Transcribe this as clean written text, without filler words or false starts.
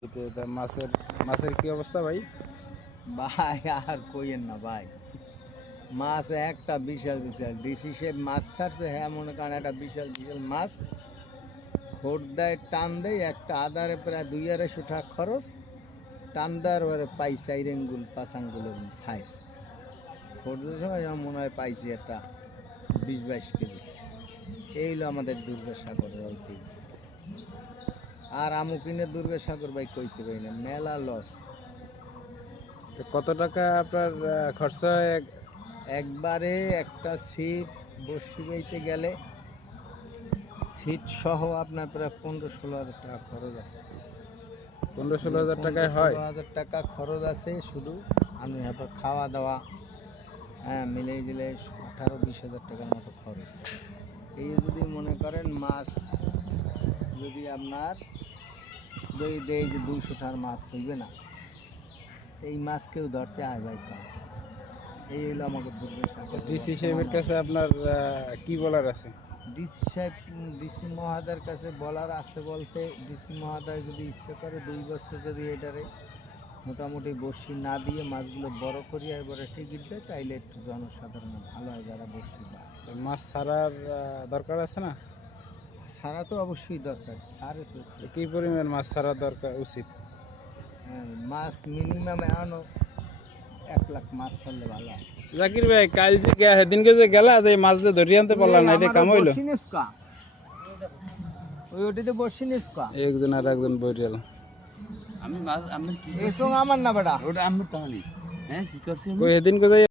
মাছের মাছের কি অবস্থা ভাই? ভাই আর কইেন না ভাই, মাছ একটা বিশাল বিশাল ডিসি সে মাছ ছাড়ছে। হ্যাঁ মনে করেন একটা বিশাল বিশাল মাছ খোট দেয়, টান দেয়, একটা আদারে প্রায় 2-250 টাকা খরচ। টান দেওয়ার পরে পাই 4 আঙ্গুল 5 আঙ্গুল সাইজ। খোট দেওয়ার সময় আমার মনে হয় পাইছি একটা 20-22 কেজি। এই হলো আমাদের দুর্গাসাগরের ঐতিহ্য। আর আমুকিনের দুর্গাসাগর ভাই কইতে পারি না, মেলা লস। তো কত টাকা আপনার খরচা হয়? একবারে একটা সিট বসি বইতে গেলে সিট সহ আপনার প্রায় 15-16 হাজার টাকা খরচ আছে। 15-16 হাজার টাকায় হয়? 16 হাজার টাকা খরচ আছে শুধু। আমি এরপর খাওয়া দাওয়া হ্যাঁ মিলেই দিলে 18-20 হাজার টাকার মতো খরচ। এই যদি মনে করেন মাছ যদি আপনার দই দেয় যে 200 টাকার মাছ হইবে না, এই মাছ কেউ ধরতে আয় ভাই কম। এই হলো আমাকে দুর্গাসাগর। ডিসি সাহেবের কাছে আপনার কি বলার আছে? ডিসি সাহেব, ডিসি মহাদার কাছে বলার আছে বলতে, ডিসি মহাদয় যদি ইচ্ছে করে 2 বছর যদি এটারে মোটামুটি বড়শি না দিয়ে মাছগুলো বড় করিয়া এবারে টিকিট দেয়, তাইলে একটু জনসাধারণ ভালো হয় যারা বড়শি পায়। তো মাছ ছাড়ার দরকার আছে না? সারা তো অবশ্যই দরকার, সারে তো তো কি পরিমাণ মাছ ছাড়া দরকার উচিত? হ্যাঁ, মাছ মিনিমাম এখনও 1 লাখ মাছ ছাড়লে ভালো হয়। জাকির ভাই, কাল যে সেদিনকে যে গেলা যে মাছ যে ধরিয়ে আনতে পারলাম না, এটা কাম হইলো? ওই ওটিতে বসি নিস্কা একজন আর একজন বইরিয়াল। আমি মাছ আমি কি এসো আমার না বেটা, ওটা আমি কাহানি হ্যাঁ কি করছি ওই সেদিনকে